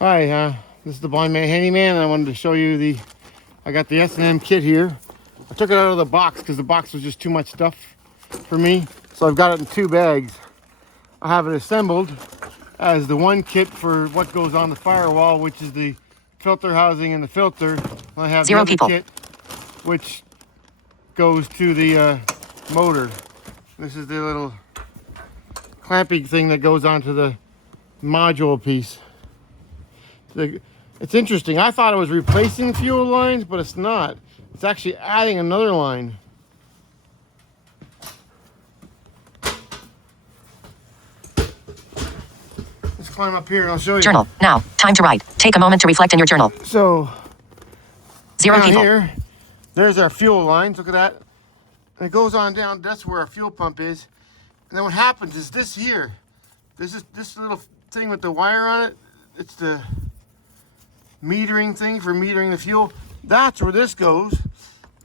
Hi, this is the Blind Man Handyman, and I wanted to show you I got the S&M kit here. I took it out of the box because the box was just too much stuff for me. So I've got it in 2 bags. I have it assembled as the one kit for what goes on the firewall, which is the filter housing and the filter. And I have the other kit, which goes to the motor. This is the little clamping thing that goes onto the module piece. It's interesting. I thought it was replacing fuel lines, but it's not. It's actually adding another line. Let's climb up here and I'll show you. Journal. Now. Time to write. Take a moment to reflect in your journal. So, 0 people. Here, there's our fuel lines. Look at that. And it goes on down. That's where our fuel pump is. And then what happens is this here. This little thing with the wire on it. It's the metering thing for metering the fuel. That's where this goes.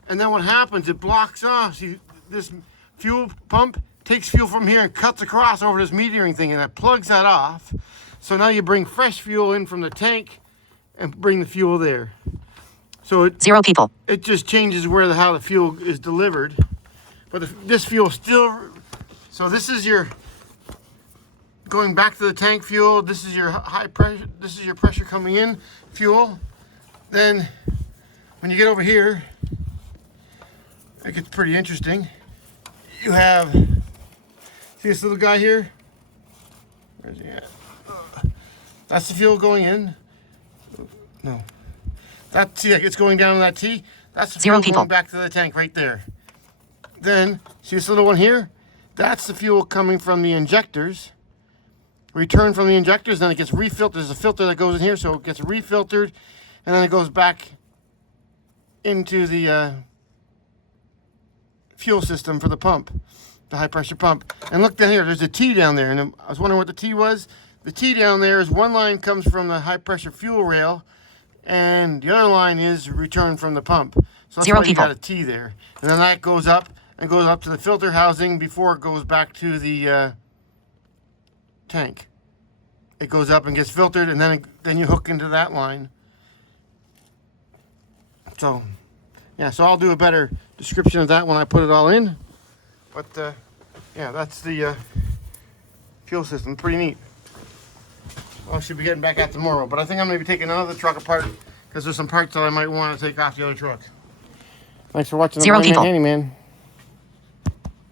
And then what happens, it blocks off. See, this fuel pump takes fuel from here and cuts across over this metering thing, and that plugs that off. So now you bring fresh fuel in from the tank and bring the fuel there. So 0 people. It just changes how the fuel is delivered. But this fuel still, so this is your going back to the tank fuel. This is your high pressure, this is your pressure coming in fuel. Then when you get over here, it gets pretty interesting. You have, see this little guy here? Where's he at? That's the fuel going in. No. See, it's going down to that T. That's the fuel going back to the tank right there. Then, see this little one here? That's the fuel coming from the injectors. Return from the injectors, then it gets refiltered. There's a filter that goes in here, so it gets refiltered, and then it goes back into the fuel system for the pump, the high pressure pump. And look down here, there's a T down there, and I was wondering what the T was. The T down there is one line comes from the high pressure fuel rail, and the other line is returned from the pump. So that's why you got a T there. And then that goes up and goes up to the filter housing before it goes back to the tank. It goes up and gets filtered, and then you hook into that line. So, yeah, so I'll do a better description of that when I put it all in. But, yeah, that's the fuel system. Pretty neat. Well, I should be getting back out tomorrow, but I think I'm going to be taking another truck apart because there's some parts that I might want to take off the other truck. Thanks for watching the Blind Man Handyman.